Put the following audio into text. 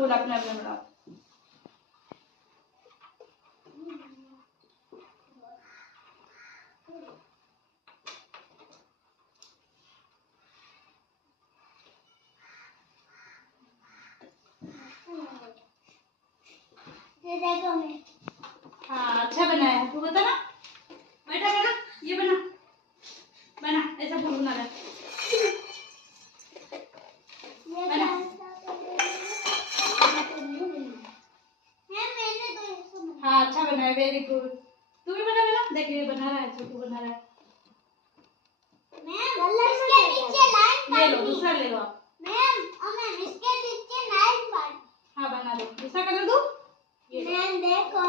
फूल अपने अपने बनाओ। हाँ अच्छा बनाया है, तू बता ना बेटा, बना ये बना बना, ऐसा फूल बना रहा बना। हाँ अच्छा बनाया, वेरी गुड। तू भी बना बना, देख ये बना रहा है, छोटू बना रहा है। इसके नीचे लाइन ले लो दूसरा ले लो आप। मैम इसके नीचे लाइन हाँ बना दो, दूसरा कलर दो। मैम देखो